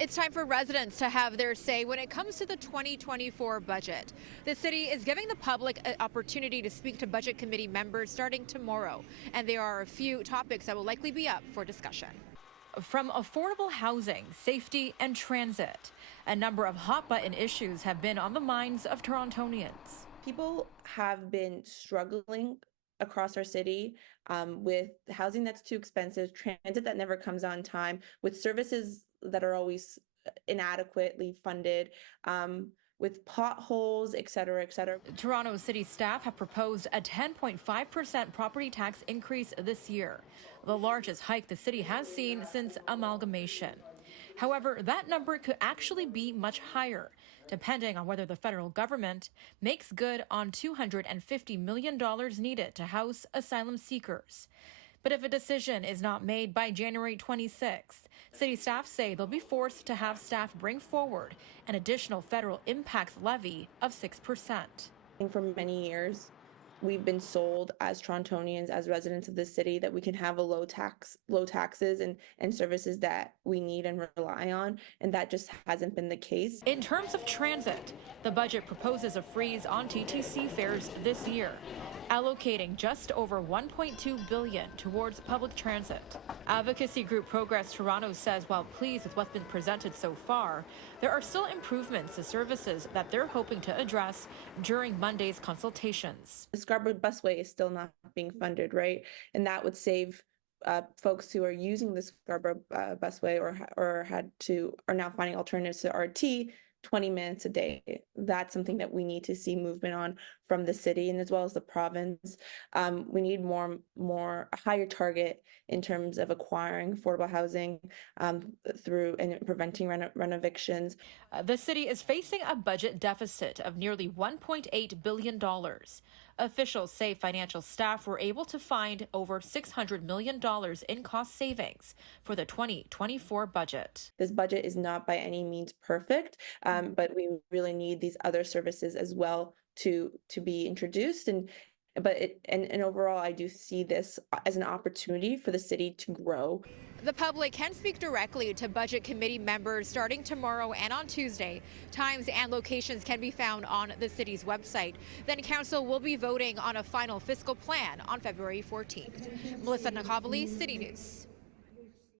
It's time for residents to have their say when it comes to the 2024 budget. The city is giving the public an opportunity to speak to budget committee members starting tomorrow, and there are a few topics that will likely be up for discussion. From affordable housing, safety, and transit, a number of hot-button issues have been on the minds of Torontonians. People have been struggling across our city with housing that's too expensive, transit that never comes on time, with services that are always inadequately funded, with potholes, et cetera, et cetera. Toronto city staff have proposed a 10.5% property tax increase this year, the largest hike the city has seen since amalgamation. However, that number could actually be much higher, depending on whether the federal government makes good on $250 million needed to house asylum seekers. But if a decision is not made by January 26th, city staff say they'll be forced to have staff bring forward an additional federal impact levy of 6%. For many years, we've been sold as Torontonians, as residents of the city, that we can have a low taxes and services that we need and rely on, and that just hasn't been the case. In terms of transit, the budget proposes a freeze on TTC fares this year, allocating just over $1.2 billion towards public transit. Advocacy group Progress Toronto says while pleased with what's been presented so far, there are still improvements to services that they're hoping to address during Monday's consultations. The Scarborough busway is still not being funded, right? And that would save folks who are using the Scarborough busway or are now finding alternatives to RT 20 minutes a day. That's something that we need to see movement on from the city and as well as the province. We need a higher target in terms of acquiring affordable housing through and preventing rent evictions. The city is facing a budget deficit of nearly $1.8 billion. Officials say financial staff were able to find over $600 million in cost savings for the 2024 budget. This budget is not by any means perfect, but we really need these other services as well to be introduced. And overall, I do see this as an opportunity for the city to grow. The public can speak directly to budget committee members starting tomorrow and on Tuesday. Times and locations can be found on the city's website. Then council will be voting on a final fiscal plan on February 14th. Melissa Nakhavoly, City News.